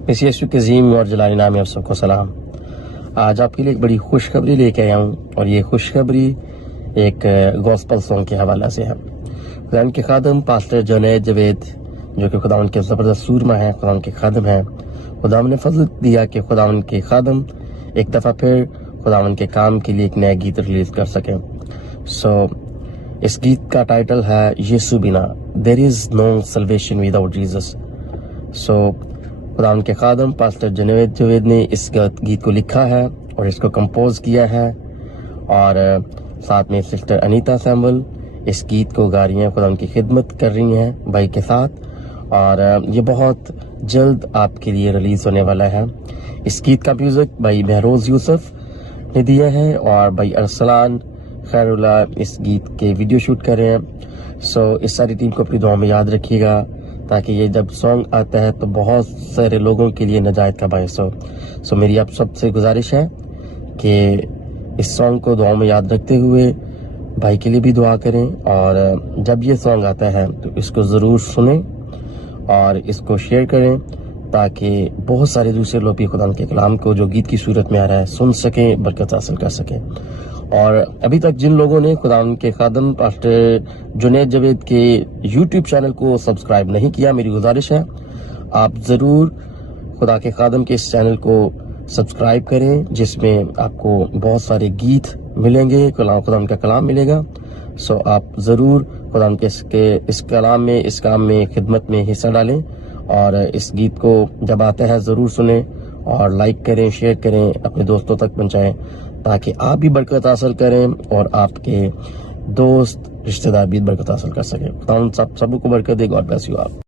مسیح یسوع کے عظیم اور جلالی نام میں آپ سب کو سلام۔ آج آپ کے لیے ایک بڑی خوشخبری لے کے آیا ہوں، اور یہ خوشخبری ایک گوسپل سانگ کے حوالے سے ہے۔ خداوند کے خادم پاسٹر جنید جاوید، جو کہ خداوند کے زبردست سورما ہیں، خداوند کے خادم ہیں، خداوند نے فضل دیا کہ خداوند کے خادم ایک دفعہ پھر خداوند کے کام کے لیے ایک نیا گیت ریلیز کر سکیں۔ اس گیت کا ٹائٹل ہے یسوع بنا، دیر از نو سلویشن وداؤٹ جیزس۔ خداوند کے خادم پاسٹر جنید جاوید نے اس گیت کو لکھا ہے اور اس کو کمپوز کیا ہے، اور ساتھ میں سسٹر انیتا سیمول اس گیت کو گا رہی ہیں، خداوند کی خدمت کر رہی ہیں بھائی کے ساتھ، اور یہ بہت جلد آپ کے لیے ریلیز ہونے والا ہے۔ اس گیت کا میوزک بھائی بہروز یوسف نے دیا ہے، اور بھائی ارسلان خیر اللہ اس گیت کے ویڈیو شوٹ کر رہے ہیں۔ اس ساری ٹیم کو اپنی دعا میں یاد رکھیے گا، تاکہ یہ جب سانگ آتا ہے تو بہت سارے لوگوں کے لیے نجات کا باعث ہو۔ میری آپ سب سے گزارش ہے کہ اس سانگ کو دعا میں یاد رکھتے ہوئے بھائی کے لیے بھی دعا کریں، اور جب یہ سانگ آتا ہے تو اس کو ضرور سنیں اور اس کو شیئر کریں، تاکہ بہت سارے دوسرے لوگ بھی خدا کے کلام کو جو گیت کی صورت میں آ رہا ہے سن سکیں، برکت حاصل کر سکیں۔ اور ابھی تک جن لوگوں نے خدا کے خادم پاسٹر جنید جاوید کے یوٹیوب چینل کو سبسکرائب نہیں کیا، میری گزارش ہے آپ ضرور خدا کے خادم کے اس چینل کو سبسکرائب کریں، جس میں آپ کو بہت سارے گیت ملیں گے، خدا کا کلام ملے گا۔ آپ ضرور خدا کے اس کلام میں، اس کام میں، خدمت میں حصہ ڈالیں، اور اس گیت کو جب آتا ہے ضرور سنیں، اور لائک کریں، شیئر کریں، اپنے دوستوں تک پہنچائیں، تاکہ آپ بھی برکت حاصل کریں اور آپ کے دوست رشتہ دار بھی برکت حاصل کر سکیں۔ خدا سب کو برکت دے۔ God bless you all.